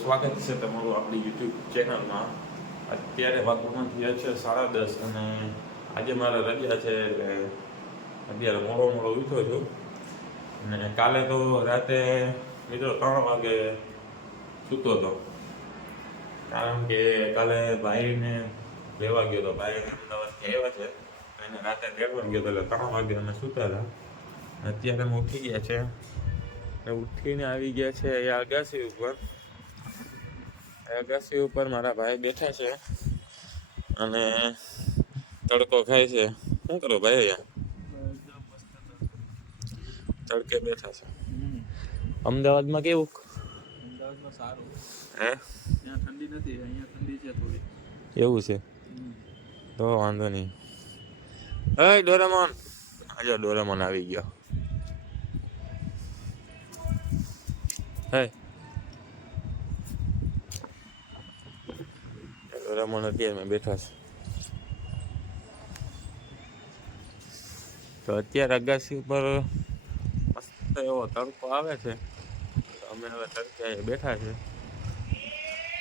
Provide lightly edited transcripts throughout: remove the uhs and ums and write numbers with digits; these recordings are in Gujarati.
સ્વાગત છે તમારું આપણી યુટ્યુબ ચેનલમાં. અત્યારે વાગવામાં થયા છે 10:30 અને આજે મારા રજા છે એટલે અત્યારે મોડો ઉઠ્યો છું. અને કાલે તો રાતે મિત્રો 3 વાગે સૂતો હતો, કારણ કે કાલે ભાઈને લેવા ગયો હતો. ભાઈ અમદાવાદથી આવ્યા છે, એને રાતે લેવા ગયો હતો એટલે 3 વાગે અમે સૂતા હતા. અત્યારે અમે ઉઠી ગયા છે, ઉઠીને આવી ગયા છે અહીંયા અગાસી ઉપર. અગાસી ઉપર મારા ભાઈ બેઠા છે અને તડકો ખાય છે. શું કરો ભાઈ? અહીંયા તડકે બેઠા છે. અમદાવાદમાં કેવું? અમદાવાદમાં સારું. હે? ત્યાં ઠંડી નથી, અહીંયા ઠંડી છે થોડી. એવું છે તો વાંધો નહીં. હે ડોરેમોન, આજે ડોરેમોન આવી ગયો. હે ડોરેમોન અત્યારે મેં બેઠા છે. તો અત્યારે અગાસી ઉપર મસ્ત એવો તડકો આવે છે. તો અમે હવે તડકે બેઠા છે.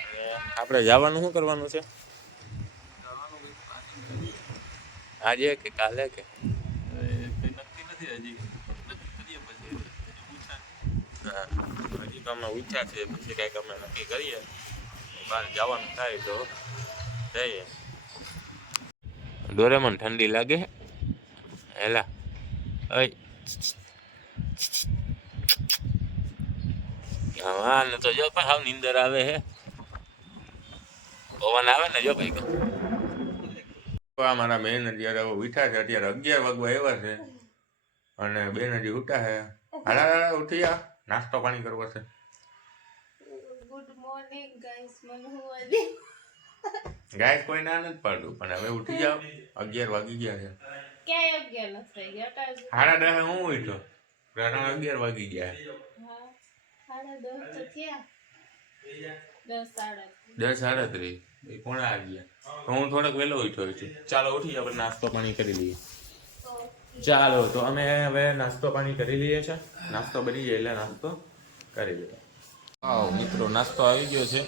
અને આપણે જવાનું શું કરવાનું છે આજે કે કાલે કે કંઈ નક્કી નથી હજી. નક્કી કરીએ પછી હા, હજી તો અમે ઊંચા છે, પછી કંઈક અમે નક્કી કરીએ. બહાર જવાનું થાય તો જઈએ. ડોરેમોન ઠંડી લાગે હેલા? અય હા ને તો જો પણ હાવ નીંદર આવે હે. પવન આવે ને જો ભાઈ. મારા બેન અત્યારે ઉઠ્યા છે. અત્યારે 11 વાગવા આવ્યા છે અને બેન હજી ઉઠ્યા છે. હાલા ઉઠી જા, નાસ્તો પાણી કરવો છે. Good morning guys. મને ગાય કોઈ ના નથી પાડતું, પણ હવે ઉઠી જાવ. 11 વાગી ગયા છે. ક્યાંય 11 નથી થઈ ગયા. 10:30 હું ઉઠ્યો, 11 વાગી ગયા. હા, 10:30 તો થયા. 10:30. 10:37 પોણા આવી ગયા. તો હું થોડોક વહેલો ઉઠ્યો છું. ચાલો ઉઠી આપણે નાસ્તો પાણી કરી લઈએ. ચાલો તો અમે હવે નાસ્તો પાણી કરી લઈએ છે. નાસ્તો બની જાય એટલે નાસ્તો કરી લઈએ. હા મિત્રો, નાસ્તો આવી ગયો છે.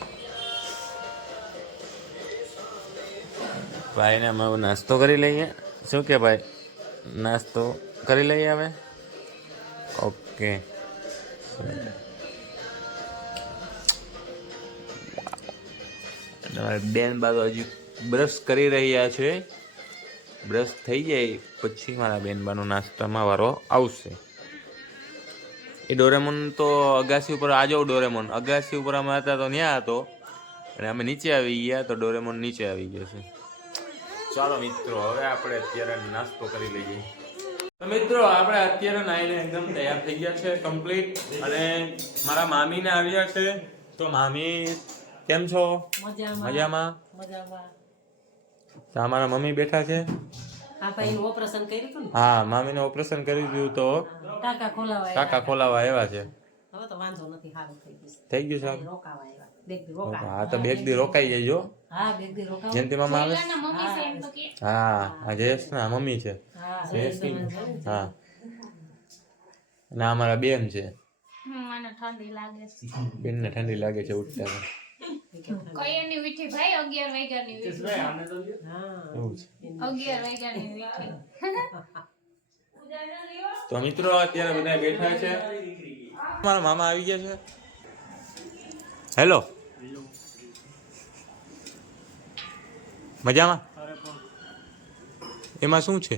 ભાઈને અમે નાસ્તો કરી લઈએ. શું કે ભાઈ, નાસ્તો કરી લઈએ હવે? ઓકે. બેન બાજુ હજી બ્રશ કરી રહ્યા છે. બ્રશ થઈ જાય પછી મારા બેનબાનો નાસ્તામાં વારો આવશે. એ ડોરેમોન તો અગાસી ઉપર આજો. ડોરેમોન અગાસી ઉપર અમે હતા તો ત્યાં હતો અને અમે નીચે આવી ગયા તો ડોરેમોન નીચે આવી ગયો છે. ચાલો મિત્રો, હવે આપણે અત્યારે નાસ્તો કરી લઈએ. તો મિત્રો, આપણે અત્યારે નાઈને એકદમ તૈયાર થઈ ગયા છે કમ્પ્લીટ. અને મારા મામીને આવ્યા છે. તો મામી કેમ છો? મજામાં. તો અમારા મમ્મી બેઠા છે. હા, મામીને ઓપરેશન કરી દીધું તો ટાંકા ખોલાવા આવ્યા છે. થઈ ગયું સાહેબ? હા, તો બેગ દી રોકાઈ જજો. જયંતિ મામા આવે? હા, આ જયેશ ના મમ્મી છે. હા, ના અમારા બેન છે. બેનને ઠંડી લાગે છે ઉઠતા. કઈની વીઠી ભાઈ 11 વાગ્યાની વીઠી. એવું છે. 11 વાગ્યાની વીઠી. તો મિત્રો, અત્યારે બધા બેઠા છે. મારા મામા આવી ગયા છે. હેલો, મજામાં? એમાં શું છે?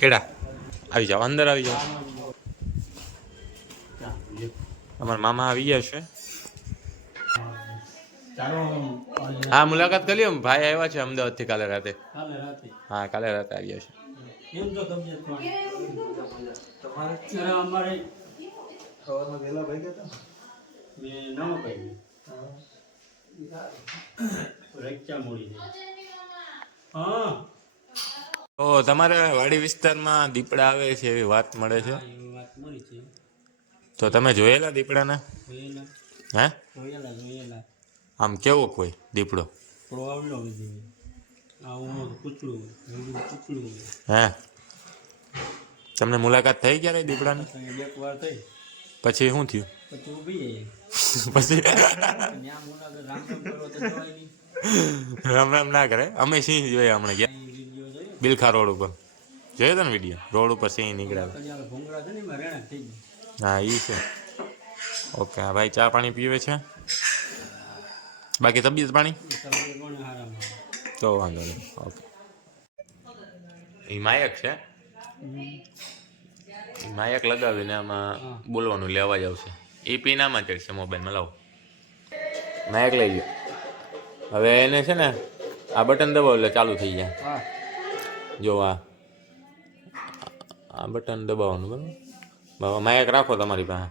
ખેડા આવી જાઓ, અંદર આવી જાઓ. અમારા મામા આવી ગયા છે. હા, મુલાકાત કરી લ્યો. ભાઈ આવ્યા છે અમદાવાદથી કાલે રાતે. હા, કાલે રાતે આવ્યા છે. તો તમારે વાડી વિસ્તારમાં દીપડા આવે છે એવી વાત મળે છે. તો તમે જોયેલા દીપડાને? હે? આમ કેવો કોઈ દીપડો? હે? તમને મુલાકાત થઈ ક્યારે દીપડાની? એક વાર થઈ. તો પછી શું થયું? પછી ઊભી પછી ત્યાં મુલાકાત રામ રામ કરો તો જવાય નહીં. રામ રામ ના કરે. અમે સિંહ જોયા હમણાં ગયા એ વિડીયો જોયો બિલખા રોડ ઉપર. જોયો તો ને વિડીયો? રોડ ઉપર સિંહ નીકળ્યા હતા. કડિયાળ ભૂંગળા છે ને એમાં રહેણાંક થઈ ગયું. હા એ છે. ઓકે હા ભાઈ ચા પાણી પીવે છે. બાકી તબિયત પાણી તમને કોણે હારામાં તો વાંધો નહીં. ઓકે એ માયક છે. એ માયક લગાવીને આમાં બોલવાનું એટલે અવાજ આવશે. એ પીન આમાં ચડશે મોબાઈલમાં. લાવો માયક લઈ ગયો. હવે એને છે ને આ બટન દબાવો એટલે ચાલુ થઈ જાય. હા જો આ બટન દબાવવાનું બરાબર. બાબા માયક રાખો તમારી પાસે.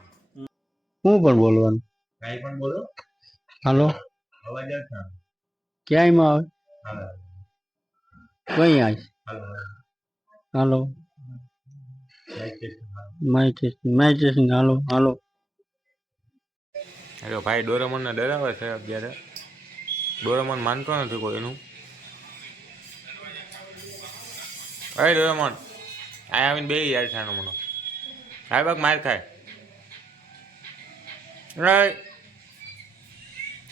હું પણ બોલવાનું કાંઈ પણ બોલો. હાલો અવાજ આવશે. ક્યાંયમાં આવે કઈ આવીશ હાલો માઇટેશન હાલો હાલો અરે ભાઈ ડોરેમોનને ડરાવે છે અત્યારે. ડોરેમોન માનતો નથી કોઈનું. અરે ડોરેમોન આ આવીને બે યાર છે મને. આ બાગ માર ખાય.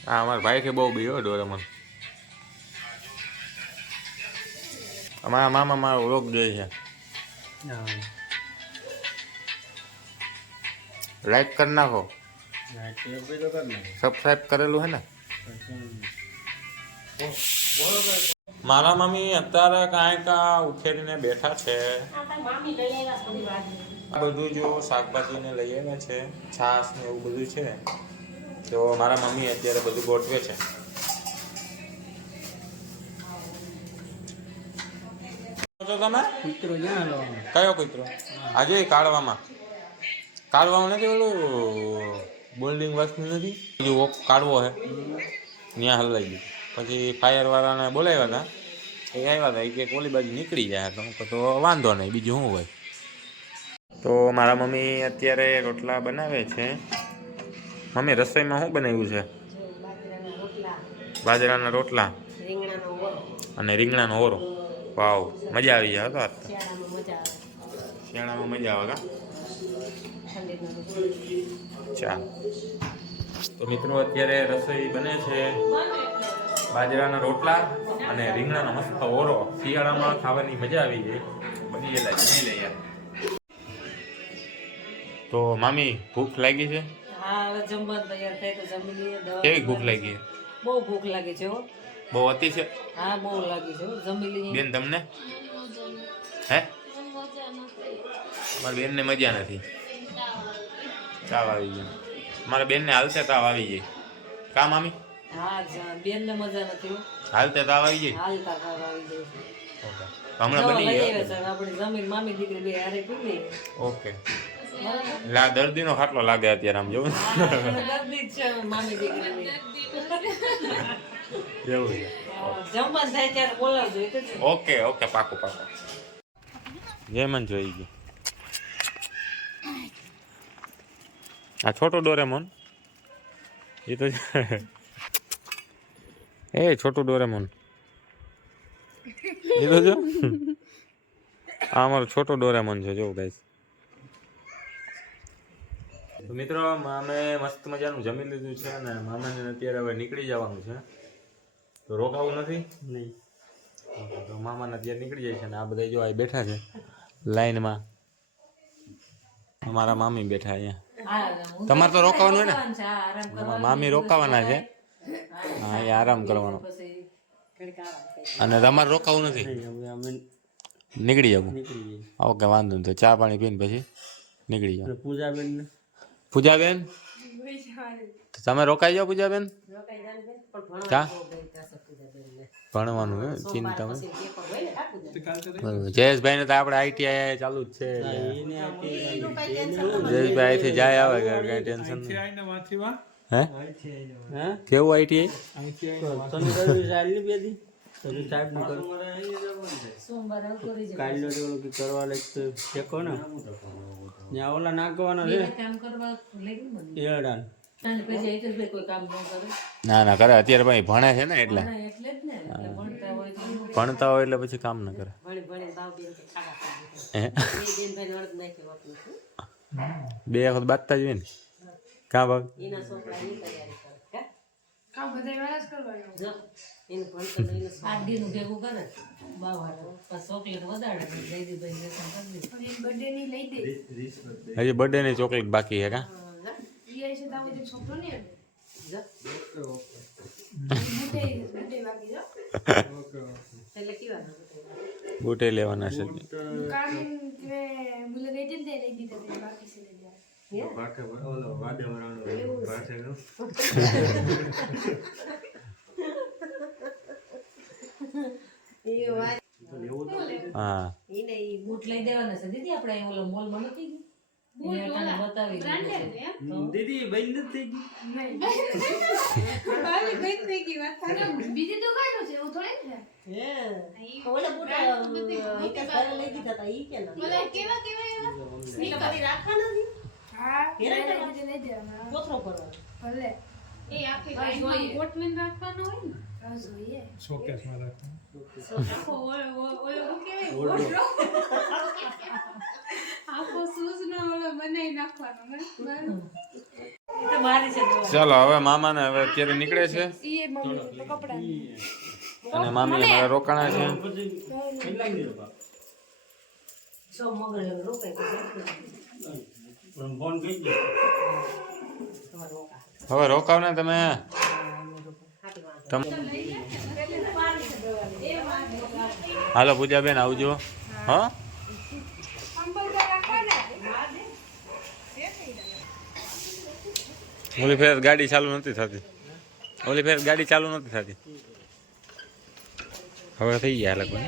હા અમારા ભાઈ કે બહુ બીયો ડોરેમોન. અમારા મામા મારો વ્લોગ જોઈએ છે. લાઈક કરી નાખો. સબસ્ક્રાઈબ કરેલું હે ને. મારા મમ્મી અત્યારે કાંઈક ઉખેડીને બેઠા છે. આ બધું જો શાકભાજીને લઈ આવ્યા છે. છાશ ને એવું બધું છે. તો મારા મમ્મી અત્યારે બધું ગોઠવે છે. તો તમે મિત્રો ક્યાં હાલો કયો કૂતરો? આજે કાઢવામાં નથી ઓલું બોલ્ડિંગ વસ્તુ નથી બીજું કાઢવો હે ત્યાં હલવાઈ ગયું. પછી ફાયર વાળાને બોલાવ્યા હતા. એ આવ્યા હતા કે ઓલી બાજુ નીકળી જાય તો વાંધો નહીં બીજું શું હોય. તો મારા મમ્મી અત્યારે રોટલા બનાવે છે. મમ્મી રસોઈમાં શું બનાવ્યું છે? બાજરાના રોટલા અને રીંગણાનો ઓરો. વાવ મજા આવી જાય. તો શિયાળામાં મજા આવે કા. ચાલ તો મિત્રો અત્યારે રસોઈ બને છે. બાજરાના રોટલા અને રીંગણાનો મસ્ત ઓરો. શિયાળામાં ખાવાની મજા આવી જાય. બની ગયેલા જમી લઈએ. તો મામી ભૂખ લાગી છે? હા હવે જમવાનું તૈયાર થાય તો જમી લઈએ. કેવી ભૂખ લાગી? બહુ ભૂખ લાગે છે હો. બહુ અતિ છે? હા બહુ લાગી છે હો. જમી લઈએ. બેન તમને હે? મારી બેનને મજા નથી. તાવ આવી ગયો. મારા બેનને હાલતે તાવ આવી જાય. કા મામી? હા બેન ને મજા નથી હો. હાલતે તાવ આવી જાય. હાલતા તાવ આવી જાય છે. હમણાં દવા બની લઈ ગયા. આવ્યા છે. આપણે જમીન મામી દીકરી બે હારે પી લઈએ. ઓકે એટલે આ દર્દીનો ખાટલો લાગે અત્યારે આમ જોવું. દર્દી જ છે મામી દીકરી. એવું છે. જમવાનું થાય ત્યારે બોલાવજો. એ તો છે. ઓકે ઓકે પાકું પાકું. જય મન જોઈ ગયું. આ છોટો ડોરેમોન એ તો એ છોટું ડોરેમોન એ તો જો આ અમારો છોટો ડોરેમોન છે. જો ગાઈસ તો મિત્રો અમે મસ્ત મજાનું જમી લીધું છે અને મામાને અત્યારે હવે નીકળી જવાનું છે. તો રોકાવું નથી નહીં. તો મામાને અત્યારે નીકળી જાય છે અને આ બધા જો આ બેઠા છે લાઈનમાં. અમારા મામી બેઠા અહીંયા. તમારે તો રોકાવાનું હોય ને? મામી રોકાવાના છે. હા એ આરામ કરવાનો. અને તમારે રોકાવું નથી? હવે અમે નીકળી જવું. નીકળી જઈએ. ઓકે વાંધો નહીં. તો ચા પાણી પીને પછી નીકળી જાવ. પૂજાબેન ને પૂજાબેન તમે રોકાઈ જાઓ. પૂજાબેન ચા ભણવાનું હે ચિંતા. જયેશભાઈ ને તો આપણે આઈટીઆઈ ચાલુ જ છે. જયેશભાઈ અહીંથી જાય આવે કઈ ટેન્શન નહીં. હે કેવું આઈટીઆઈ? કાલે કરવા લાગતો શેકો ને ત્યાં ઓલા નાખવાના છે કામ કરવા લઈ એરડા પછી હિતેશભાઈ કોઈ કામ ન કરે. ના ના કરે. અત્યારે ભાઈ ભણે છે ને એટલે એટલે જ ને એટલે ભણતા હોય તો ભણતા હોય એટલે પછી કામ ના કરે. ભણી ભણી બાપ બેન કે ખાડા ખાધી. હે? બે બેન ભાઈ અડદ નાખી વાપરું છું. બે વખત બાંધતા જ હોય ને કાં ભાગ એના છોકરા એની તૈયારી કરે હે? કામ બધાય વાળા જ કરવાનું. જો એનું ભણતર એનું 8 દીનું ભેગું કરે બાવાનું પછી ચોકલેટ વધારે દઈ દી ભાઈ લેસન કરી દે પણ એની birthday ની લઈ દે. હજી બર્થડે ની ચોકલેટ બાકી છે કાં ઈ આઈ છે તો આવું છોકરો નહીં આવે. જો birthday બાકી છે. એટલે કેવાનું બુટે લેવાના છે કામ કે મુલે ગઈ હતી ને તે લઈ દીધા તે બાકી છે લઈ ગયા. પાકે ઓલો વાદે વરાણો પાકે ગયો એ વાત હા એને ઈ બૂટ લઈ દેવાના છે દીદી આપણે અહીં ઓલો મોલ માં નથી ગઈ એને તને બતાવી Branded દીધું છે, છે. એમ? દીદી બંધ નથી થઈ ગઈ બાલી ગઈ થઈ ગઈ વાત થાય. બીજી દુકાનો છે એવું થોડી ને છે. હે ઓલા બૂટ એક ઘરે લઈ દીધા તા ઈ કે ના બોલે કેવા કેવા એવા સ્નીકર કરી રાખવાના નથી હા ઘેરે લઈ જવા. લઈ દેવાના. કોથરો કરવાનો ભલે એ આખી લાઈન ગોઠવીને રાખવાનું હોય ને જોઈએ આખો ઓલો શું કહેવાય ગોઠવો. આખો શૂઝ નો ઓલો બનાવી નાખવાનો બરાબર. ઈ તો મારી છે જો ચાલો હવે મામાને હવે અત્યારે નીકળે છે ઈ એ મમ્મી તો કપડા અને મામી અમારા રોકાણા છે પછી કેટલા દિવસ બાપ સો મગર રોકાય તો પણ ફોન કરી દે તમારો રોકા હવે રોકાવ ને તમે હાલો પૂજાબેન આવજો હા ઓલી ફેર ગાડી ચાલુ નથી થતી હવે થઈ ગયા લગભગ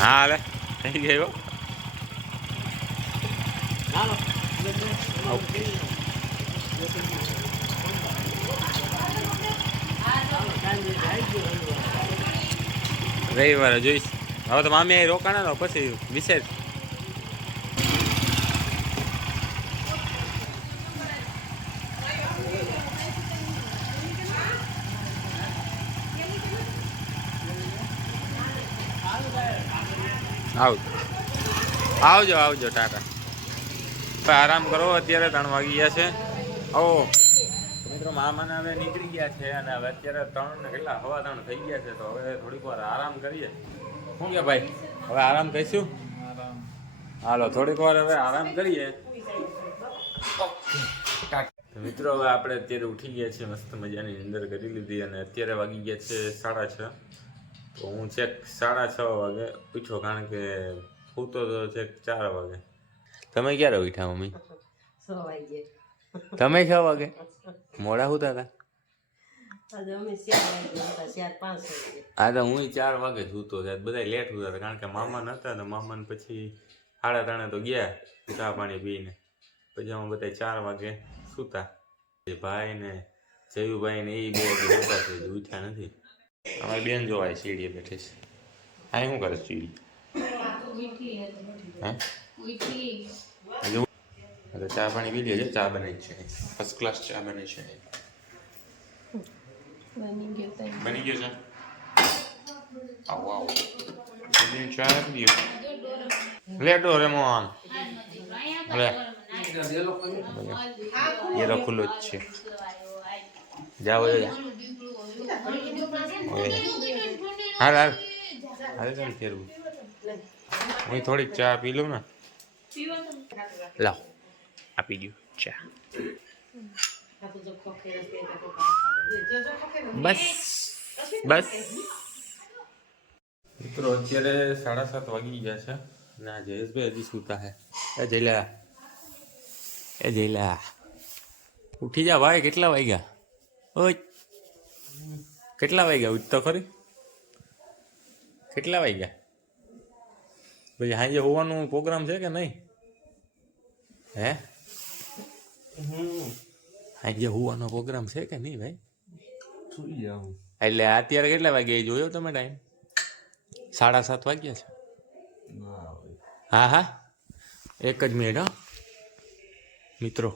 હા હાલે થઈ ગયો ઓકે રવિવારે જોઈશ હવે તો મામી અહીં રોકાણા ને પછી વિશેષ આવજો ટાટા આરામ કરો અત્યારે 3 વાગી ગયા છે ઓ મિત્રો મામાને હવે નીકળી ગયા છે અને હવે અત્યારે 3 ને કેટલા 3:15 થઈ ગયા છે તો હવે થોડીક વાર આરામ કરીએ શું કે ભાઈ હવે આરામ કરીશું હાલો થોડીક વાર હવે આરામ કરીએ મિત્રો હવે આપણે અત્યારે ઉઠી ગયા છીએ મસ્ત મજાની અંદર કરી લીધી અને અત્યારે વાગી ગયા છે 6:30 તો હું છેક 6:30 વાગે ઉઠ્યો કારણ કે સૂતો તો છેક 4 વાગે તમે ક્યારે ઉઠ્યા મમ્મી 6 વાગે તમે 6 વાગે મોડા સુતા હતા આજે અમે 4 વાગે હતા 4:05 વાગે હા તો હું 4 વાગે સૂતો હતા બધા લેટ સુતા હતા કારણ કે મામા નતા ને મામાને પછી 3:30 તો ગયા ચા પાણી પીને પછી અમે બધા 4 વાગે સૂતા ભાઈ ને જયુભાઈ ને એ બે સુતા છે ઉઠ્યા નથી અમારી બેન જોવાય સીડીએ બેઠી છે આ શું કરે સીડી હે હજુ તો ચા પાણી પી લેજે ચા બની છે ફર્સ્ટ ક્લાસ ચા બની છે બની ગયો છે આવો આવો બની ચા આપી લે ડોરેમોન લે એ તો ખુલ્લો જ છે જાઓ જા હાલ ચાલ ફેરવું હું થોડીક ચા પી લઉં ને લાવ આપી દઉં ચા બસ મિત્રો અત્યારે 7:30 વાગી ગયા છે ના જયેશભાઈ હજી સૂતા હે એ જયલા ઉઠી જા ભાઈ કેટલા વાગ્યા ઓય કેટલા વાગ્યા ઉઠ તો ખરી કેટલા વાગ્યા પછી સાંજે હોવાનો પ્રોગ્રામ છે કે નહીં હે સાંજે હોવાનો પ્રોગ્રામ છે કે નહીં ભાઈ સુઈ જાઉં એટલે અત્યારે કેટલા વાગ્યા એ જોયો તમે ટાઈમ 7:30 વાગ્યા છે હા હા એક જ મિનિટ હા મિત્રો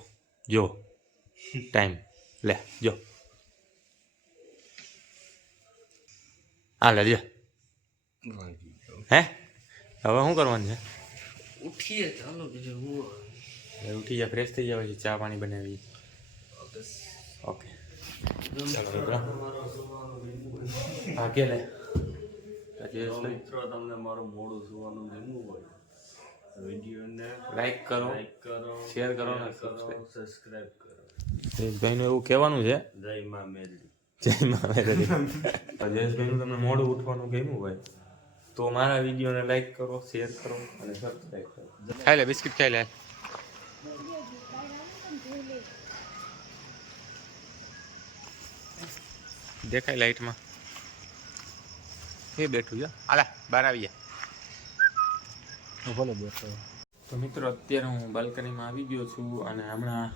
જો ટાઈમ લે જો હા લે જો હે હવે શું કરવાનું છે ઉઠીએ ચાલો બીજું હું હવે ઉઠી જા, ફ્રેશ થઈ જાય, પછી ચા પાણી બનાવી. ઓકે ચાલો મિત્રો. હા કે લે મિત્રો તમને મારું મોડું સુવાનું ગમવું હોય વિડીયોને લાઈક કરો, લાઈક કરો, શેર કરો ને સબસ્ક્રાઇબ કરો. જયેશભાઈનું એવું કહેવાનું છે, જય માં મેલડી. જય માતાજી. જયેશભાઈનું તમને મોડું ઉઠવાનું ગમ્યું હોય તો મારા વિડીયોને લાઈક કરો, શેર કરો અને સબસ્ક્રાઈબ કરો. ખાઈ લે બિસ્કિટ, ખાઈ લે. દેખાય લાઈટમાં એ બેઠું છે. આલા બહાર આવી ગયા. ભલે બેઠો. તો મિત્રો અત્યારે હું બાલ્કનીમાં આવી ગયો છું અને હમણાં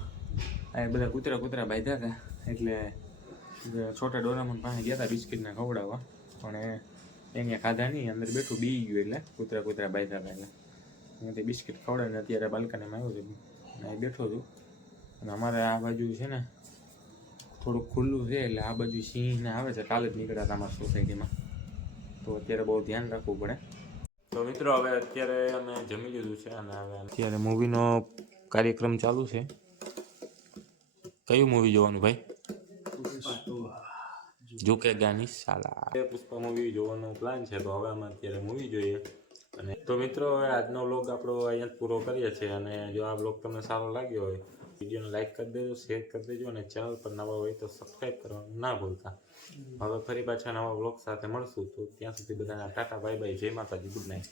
આ બધા કૂતરા બાંધ્યા હતા એટલે છોટા ડોરામોન પાસે ગયા હતા બિસ્કિટને ખવડાવવા, પણ એને ખાધા નહીં, અંદર બેઠું બી ગયું એટલે કૂતરા બાંધ્યા હતા એટલે એનાથી બિસ્કિટ ખવડાવીને અત્યારે બાલ્કનીમાં આવ્યો છું અને અહીં બેઠો છું. અને અમારે આ બાજુ છે ને થોડુંક ખુલ્લું છે એટલે આ બાજુ સિંહને આવે છે, કાલે જ નીકળ્યા હતા અમારા સોસાયટીમાં, તો અત્યારે બહુ ધ્યાન રાખવું પડે. તો મિત્રો હવે અત્યારે અમે જમી લીધું છે અને હવે અત્યારે મૂવીનો કાર્યક્રમ ચાલુ છે. કયું મૂવી જોવાનું ભાઈ? ઝુકેગા નહીં સાલા. પુષ્પા મૂવી જોવાનો પ્લાન છે, તો હવે અમે અત્યારે મૂવી જોઈએ. અને તો મિત્રો હવે આજનો વ્લોગ આપણો અહીંયા જ પૂરો કરીએ છીએ. અને જો આ વ્લોગ તમને સારો લાગ્યો હોય વિડીયોને લાઈક કરી દેજો, શેર કરી દેજો અને ચેનલ પર નવા હોય તો સબસ્ક્રાઈબ કરવાનું ના ભૂલતા. હવે ફરી પાછા નવા વ્લોગ સાથે મળશું, તો ત્યાં સુધી બધાના ટાટા બાય બાય, જય માતાજી, ગુડ નાઇટ.